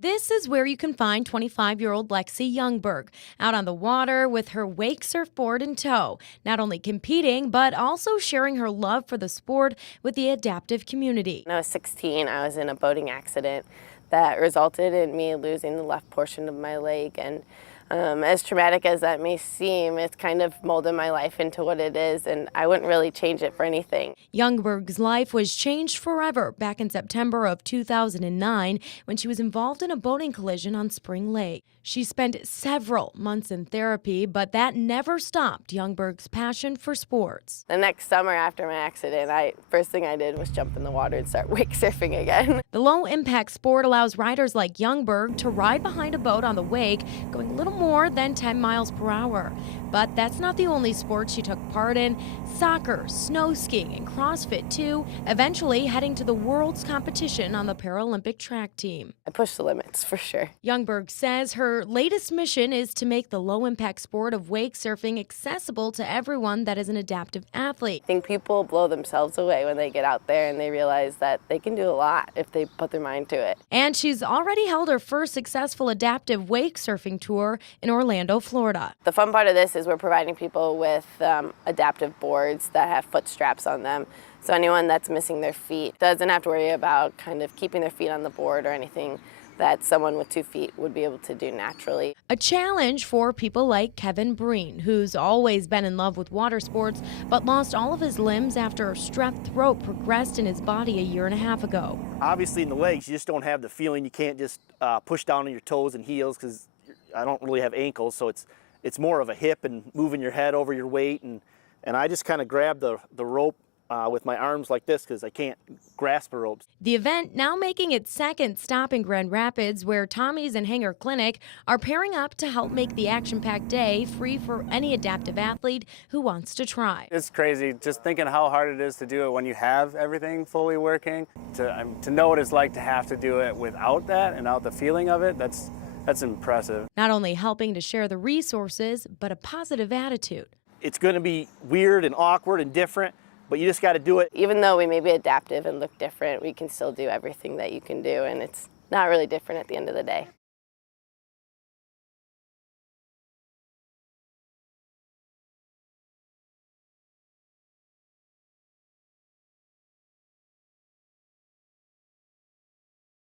This is where you can find 25-year-old Lexi Youngberg out on the water with her wake surfboard in tow, not only competing, but also sharing her love for the sport with the adaptive community. When I was 16, I was in a boating accident that resulted in me losing the left portion of my leg. And as traumatic as that may seem, it's kind of molded my life into what it is, and I wouldn't really change it for anything. Youngberg's life was changed forever back in September of 2009 when she was involved in a boating collision on Spring Lake. She spent several months in therapy, but that never stopped Youngberg's passion for sports. The next summer after my accident, first thing I did was jump in the water and start wake surfing again. The low-impact sport allows riders like Youngberg to ride behind a boat on the wake, going a little more than 10 miles per hour. But that's not the only sport she took part in. Soccer, snow skiing, and CrossFit too, eventually heading to the world's competition on the Paralympic track team. I pushed the limits for sure. Youngberg says her latest mission is to make the low-impact sport of wake surfing accessible to everyone that is an adaptive athlete. I think people blow themselves away when they get out there and they realize that they can do a lot if they put their mind to it. And she's already held her first successful adaptive wake surfing tour in Orlando, Florida. The fun part of this is we're providing people with adaptive boards that have foot straps on them. So anyone that's missing their feet doesn't have to worry about kind of keeping their feet on the board or anything that someone with 2 feet would be able to do naturally. A challenge for people like Kevin Breen, who's always been in love with water sports, but lost all of his limbs after strep throat progressed in his body a year and a half ago. Obviously in the legs, you just don't have the feeling. You can't just push down on your toes and heels because I don't really have ankles, so it's more of a hip and moving your head over your weight. And I just kind of grab the rope with my arms like this because I can't grasp the ropes. The event now making its second stop in Grand Rapids, where Tommy's and Hanger Clinic are pairing up to help make the action-packed day free for any adaptive athlete who wants to try. It's crazy just thinking how hard it is to do it when you have everything fully working. To know what it's like to have to do it without that and without the feeling of it, that's impressive. Not only helping to share the resources, but a positive attitude. It's going to be weird and awkward and different, but you just got to do it. Even though we may be adaptive and look different, we can still do everything that you can do, and it's not really different at the end of the day.